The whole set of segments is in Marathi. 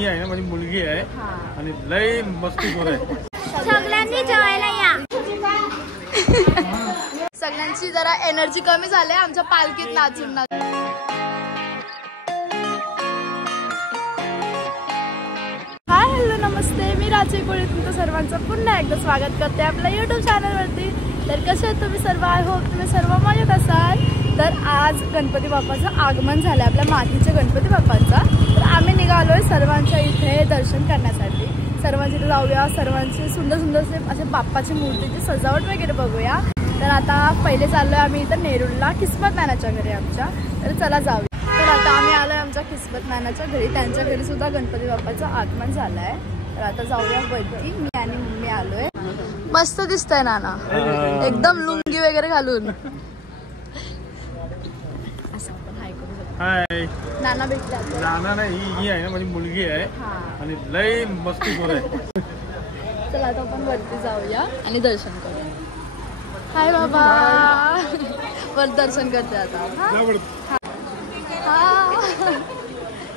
ही आहे ना माझी मुलगी आहे आणि लय मस्तीखोर आहे. सगळ्यांनी जेवायला या. सगळ्यांची जरा एनर्जी कमी झाली आमच्या पालखीत नाचून नाचून. हाय हॅलो नमस्ते, मी राजू कोळी तुमचं सर्वांचं पुन्हा एकदा स्वागत करते आपल्या यूट्यूब चॅनलवरती. तर कसे आहेत तुम्ही सर्व? आय होप तुम्ही सर्व मजेत असाल. तर आज गणपती बाप्पाचं आगमन झालं आपल्या मातीच्या गणपती बाप्पाचा. तर आम्ही निघालोय सर्वांच्या इथे दर्शन करण्यासाठी. सर्वांच्या इथे जाऊया, सर्वांचे सुंदर सुंदरसे असे बाप्पाची मूर्तीची सजावट वगैरे बघूया. तर आता पहिले चाललोय आम्ही इथं नेरूळला किस्मत नानाच्या घरी आमच्या. तर चला जाऊया. तर आता आम्ही आलोय आमच्या किस्मत नानाच्या घरी. त्यांच्या घरी सुद्धा गणपती बाप्पाचं आगमन झालंय. तर आता जाऊया वरती. मी आणि मम्मी आलोय. मस्त दिसतंय नाना, एकदम लुंगी वगैरे घालून. असं आपण हाय करू शकतो. हाय नाना भेटले. नाना नाही, ही आहे ना माझी मुलगी आहे आणि लय मस्तीखोर आहे. चला आता आपण वरती जाऊया आणि दर्शन करूया. हाय बाबा, वर दर्शन करते आता.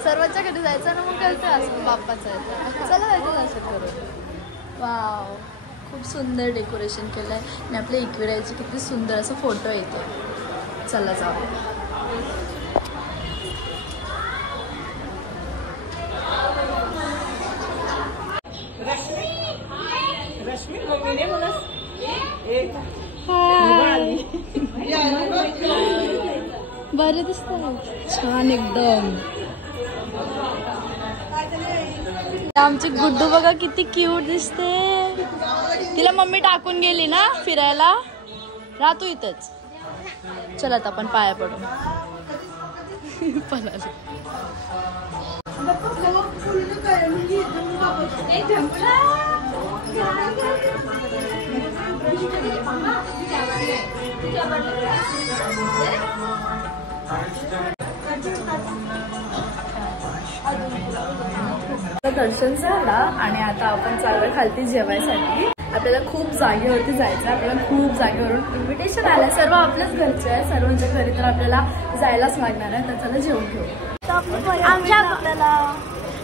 सर्वांच्या घरी जायचं ना, मग करते असं बाप्पाचं आहे. चला जायचं दर्शन करू. वाव, खूप सुंदर डेकोरेशन केलंय आणि आपल्या इकडे किती सुंदर असं फोटो येतो. चला जाऊया. बरे दिसतात, छान एकदम. आमची गुड्डू बघा किती क्यूट दिसते. तिला मम्मी टाकून गेली ना फिरायला, राहतो इथंच. चला आता आपण पाया पडू. दर्शन झाला आणि आता आपण चाललोय खालती जेवायसाठी. आपल्याला खूप जागेवरती जायचं आहे. आपल्याला खूप जागेवरून इन्व्हिटेशन आलंय. सर्व आपल्याच घरचे आहे. सर्वांच्या घरी तर आपल्याला जायलाच लागणार आहे. तर चला जेवून घेऊ.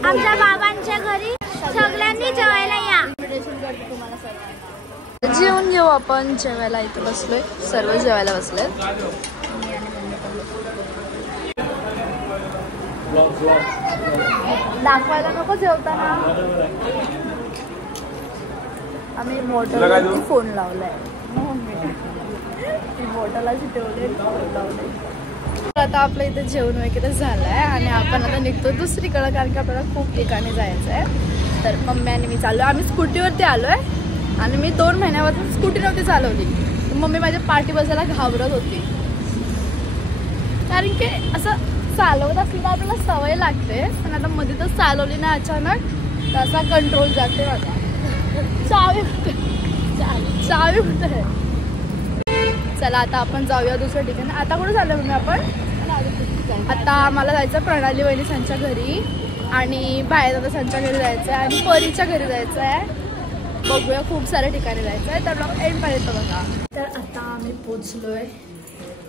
आमच्या बाबांच्या घरी सगळ्यांनी जेवायला या. इन्व्हिटेशन करते तुम्हाला सर्वांना. जेवून घेऊ आपण. जेवायला इथे बसलोय, सर्व जेवायला बसलेत. दाखवायला नको जेवताना. आम्ही बॉटलवरती फोन लावलाय. बॉटलला ठेवले, फोन लावले. आता आपलं इथे जेवण वगैरे झालंय आणि आपण आता निघतो दुसरीकडे, कारण की आपल्याला खूप ठिकाणी जायचं आहे. तर मम्मी आणि मी चाललोय. आम्ही स्कूटीवरती आलोय आणि मी 2 महिन्यापासून स्कूटी नव्हती चालवली. मम्मी माझ्या पाठी बसायला घाबरत होती, कारण की असं चालवत असली तर आपल्याला सवय लागते. पण आता मध्ये तर चालवली ना अचानक, तसा कंट्रोल जाते माझा. चावी कुठे? चला आता आपण जाऊया दुसऱ्या ठिकाणी. आता कुठे चाललो म्हणजे आपण? आता आम्हाला जायचं प्रणाली वहिनीसांच्या घरी आणि बाहेर दादासांच्या घरी जायचं आहे आणि परीच्या घरी जायचं आहे. बघूया, खूप साऱ्या ठिकाणी जायचं आहे. तर एंड पर्यंत बघा. तर आता आम्ही पोचलोय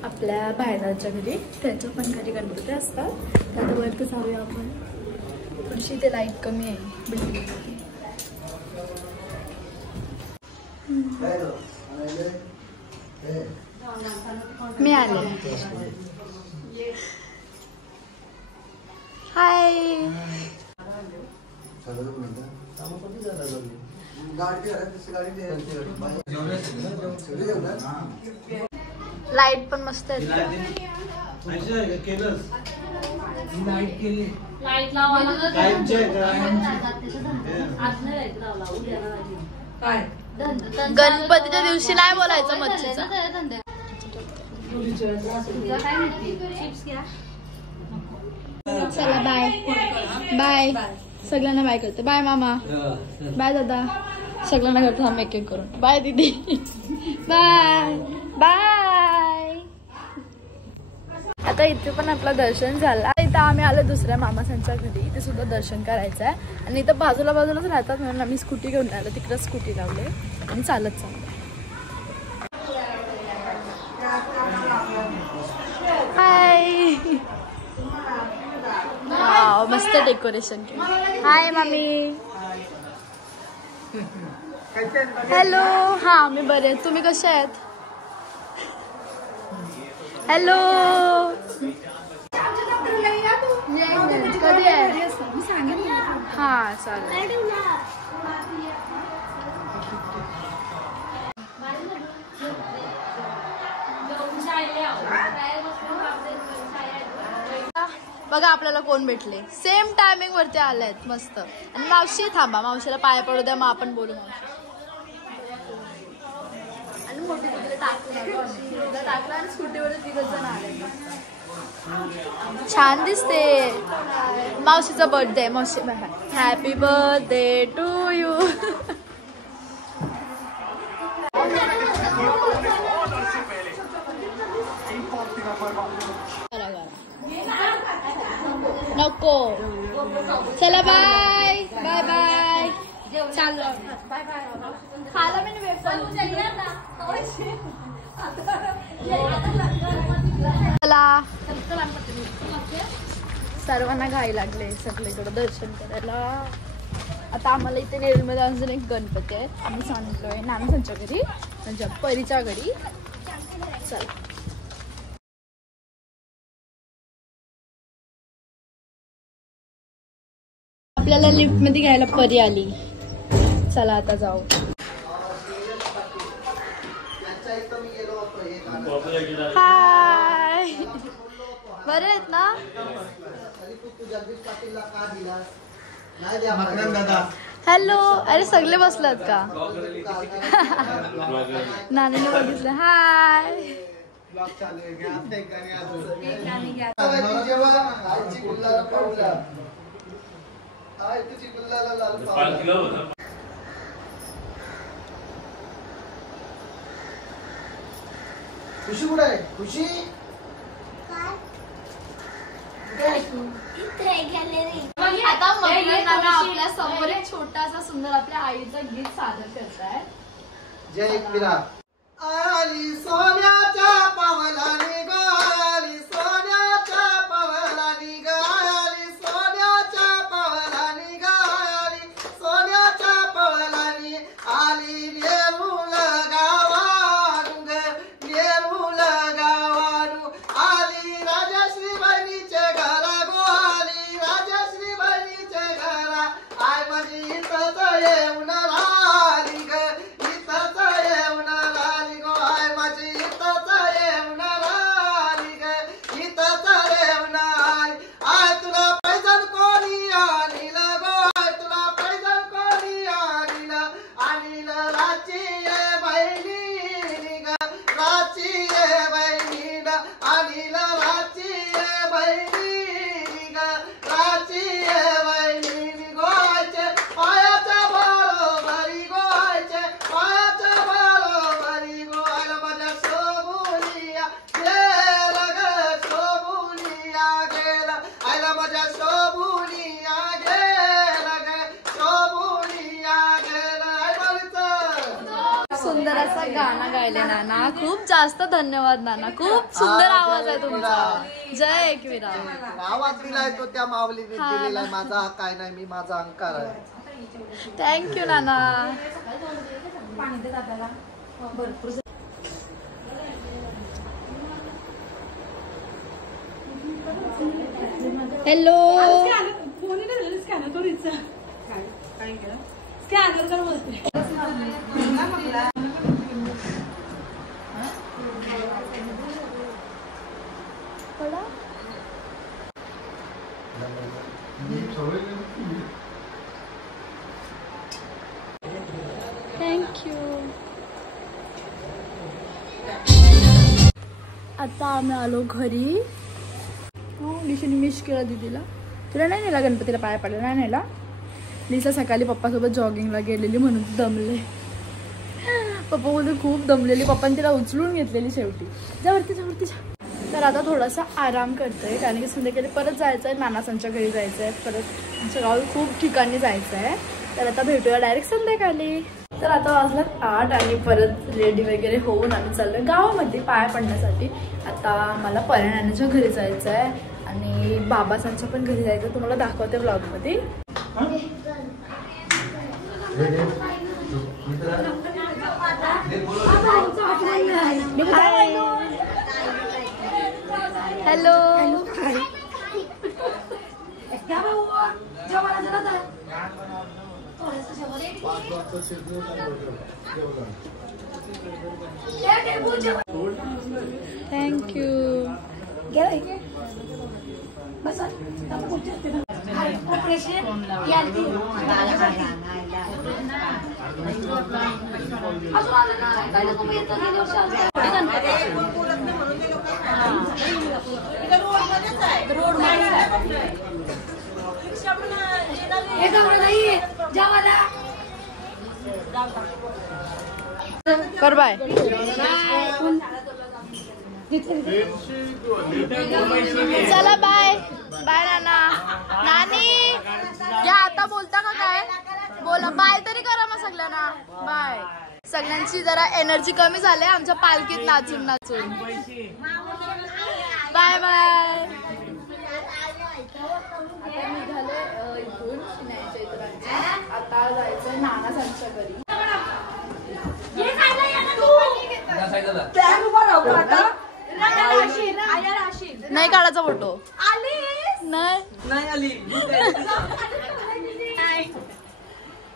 आपल्या बाहेरच्या घरी. त्यांच्या पण घरी गणपती असतात. त्यात वरती जाऊया आपण. थोडीशी ते लाईट कमी आहे बिल्डिंगमध्ये. मी आले. हाय. लाईट पण मस्त आहे. गणपतीच्या दिवशी नाही बोलायचं मच्छीचा. चला बाय बाय. सगळ्यांना बाय करते. बाय मामा, बाय दादा. सगळ्यांना करतो आम्ही एक एक करून. बाय दीदी, बाय बाय. आता इथे पण आपलं दर्शन झालं. इथं आम्ही आलो दुसऱ्या मामासांच्या घरी. इथे सुद्धा दर्शन करायचं आहे आणि इथं बाजूलाच राहतात म्हणून आम्ही स्कूटी घेऊन आलो. तिकडे स्कूटी लावले आणि चालत चाललो. हाय. मस्त डेकोरेशन केलं. हाय मम्मी. हॅलो. हा मी बरे, तुम्ही कसे आहेत? हॅलो. कधी आहे? हा चालेल. बघा आपल्याला कोण भेटले. सेम टायमिंग वरती आलेत मस्त. आणि मावशी थांबा, मावशीला पाया पडू द्या, मग आपण बोलू. आणि मोठी तिकडे टाकला आणि स्कूटीवर तिघच जण आले. छान दिसते. मावशीचा बर्थडे. मावशी हॅपी बर्थडे टू यू. नको. चला बाय बाय बाय. चालू बाय बाय. खाला मी चला. सर्वांना घाई लागले सगळीकडे दर्शन करायला. आता आम्हाला इथे नेरूळमध्ये अजून एक गणपती आहे. आम्ही सांगितलोय नानांच्या घरी, म्हणजे परीच्या घरी. चला. आपल्याला लिफ्ट मध्ये घ्यायला परी आली. चला आता जाऊ. हाय. बरे आहेत ना? हॅलो. अरे सगळे बसलात का? नानीने बघितलं. हाय. खुशी कुठे आहे? खुशी आता आपल्या समोर एक छोटासा सुंदर आपल्या आईचं गीत सादर करताय. जय एकविरा. आली सोन्याच्या पावलाने ग, आली सोन्याच्या पावलाने ग, आली सोन्याच्या पावलाने ग, आली सोन्याच्या पावलाने, आली नेरूळ गावानु ग, नेरूळ गावानु, आली राजश्री बहिणीचे घरा गो, आली राजश्री बहिणीचे घरा. आय माझी इथंच येऊन राहिली ग, इथंच येऊन राहिली गो, आय माझी इथंच येऊन राहिली ग, इथंच येऊन आली. आय तुला पैजण कोणी आणील गो, आय तुला पैजण कोणी आणील, आणील राची ये बहिणी ग, राची ये बहिणी, आणील राची ये बहिणी ग, राची ये बहिणी गोयचे पायाच्या बरोबरी, गोयचे पायाच्या बरोबरी, गोयला माझ्या शोभुनिया गेला ग, शोभुनिया गेला, आयला माझ्या शोभुनिया गेला ग, शोभुनिया गेला. आय बोलचं सुंदर असा गाणं गायले नाना. खूप जास्त धन्यवाद नाना. खूप सुंदर आवाज आहे तुमचा. जय एकविरा. आवाज दिलाय तो त्या माऊली दिलेला आहे. माझा हा काय नाही, मी माझा अहंकार आहे. थँक्यू नाना. हॅलो. थँक्यू. आता आम्ही आलो घरी. लिशाने मिस केला दीदीला. तुला नाही नेला गणपतीला पाया पडला? नाही नेला. लिसा सकाळी पप्पासोबत जॉगिंगला गेलेली म्हणून दमले. पप्पा बोलते खूप दमलेली. पप्पाने तिला उचलून घेतलेली शेवटी. जावरती जावरती जा. तर आता थोडासा आराम करतोय कारण की संध्याकाळी परत जायचं आहे. नानासांच्या घरी जायचं आहे. परत आमच्या गावात खूप ठिकाणी जायचं आहे. तर आता भेटूया डायरेक्ट संध्याकाळी. तर आता वाजलात 8 आणि परत रेडी वगैरे होऊन आम्ही चाललोय गावामध्ये पाया पडण्यासाठी. आता मला पराण्याच्या घरी जायचं आहे आणि बाबासांच्या पण घरी जायचं, तुम्हाला दाखवते व्लॉग मध्ये. हॅलो. थँक्यू. कर बाय. चला बाय बाय नाना. नानी या आता बोलता का काय? बोला बाय तरी करा मग सगळ्यांना. बाय. सगळ्यांची जरा एनर्जी कमी झाली आमच्या पालखीत नाचून नाचून. Bye bye. आता निघाले इथून शिनाईच्या इथं. आता जायचं नानासांच्या घरी. नाही काढायचा फोटो. नाही आली.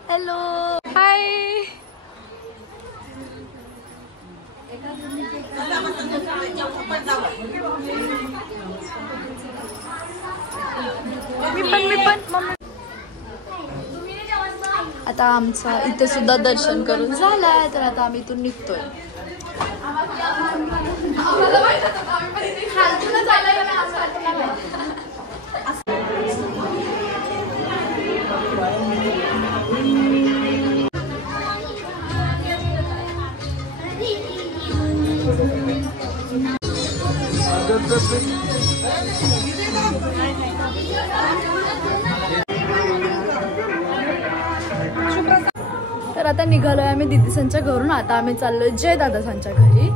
Hello hi. मी पण मम्मी. आता आमचा इथे सुद्धा दर्शन करून झालंय, तर आता आम्ही इथून निघतोय. तर आता निघालोय आम्ही दिदीसांच्या घरून. आता आम्ही चाललोय जय दादासांच्या घरी.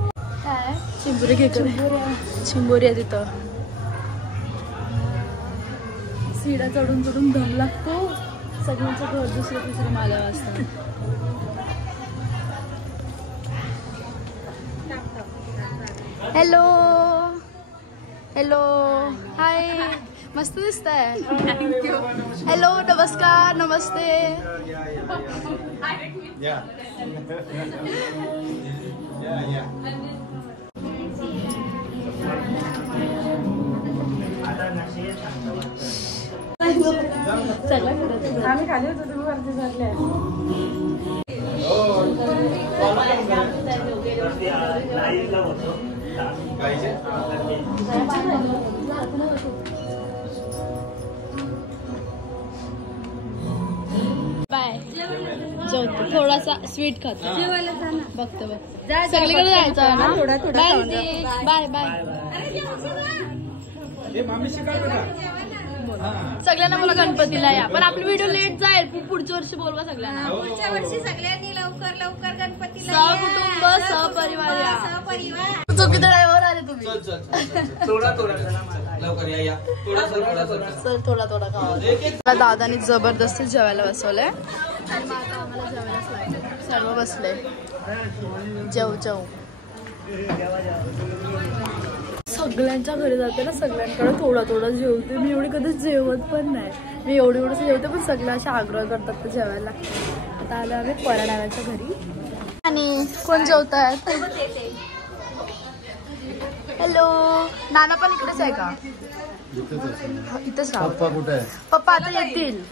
काय चिंबोरी घे. चिंबोरी आहे तिथं. सीडा चढून चढून दम लागतो. सगळ्यांचं घर दुसरं तिसरं माल्या वाजता. Hello hello hi. मस्त दिसतंय. हॅलो नमस्कार नमस्ते. आम्ही खाली होतो तुम्ही वरती चालले. बाय. जेवतो थोडासा स्वीट खातो. बघतो सगळीकडे जायचं ना. Bye bye. सगळ्यांना मला गणपतीला या, पण आपली व्हिडिओ लेट जाईल. पुढच्या वर्षी बोलवा सगळ्यांना. पुढच्या वर्षी सगळ्यांनी लवकर लवकर गणपतीला सहकुटुंब सहपरिवार या. सहपरिवार. चुकीचं ड्रायव्हर आले तुम्ही. सर थोडा थोडा खावा. दादानी जबरदस्ती जेवायला बसवलंय आणि मग आता आम्हाला जेवायलाच लागलं. सर्व बसले. जेव जेव. सगळ्यांच्या घरी जाते ना, सगळ्यांकडे थोडा थोडा जेवते. मी एवढी कधी जेवत पण नाही. मी एवढं जेवते, पण सगळं असे आग्रह करतात ते जेवायला. आता आलो आम्ही पराणाव्याच्या घरी. आणि कोण जेवत आहेत? हॅलो. नाना पण इकडेच आहे का? इथेच राहा. पप्पा कुठे आहे? पप्पा आता येतील.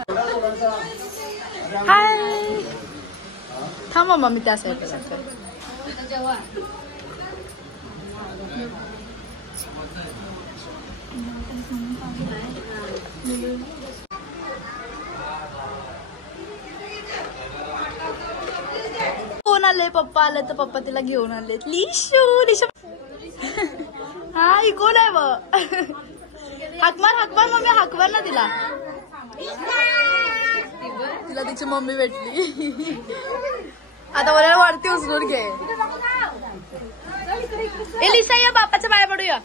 हाय. थांबा मग मी त्या साईडला जाते. कोण आले? पप्पा आले तर पप्पा तिला घेऊन आलेत. लिशू लिशू. हा ही कोण आहे मग? हाकमार मम्मी हाकमार ना तिला. तिला तिची मम्मी भेटली. आता बोलायला वरती उचलून घे. ए लिसा या बापाच्या पाया पडूया.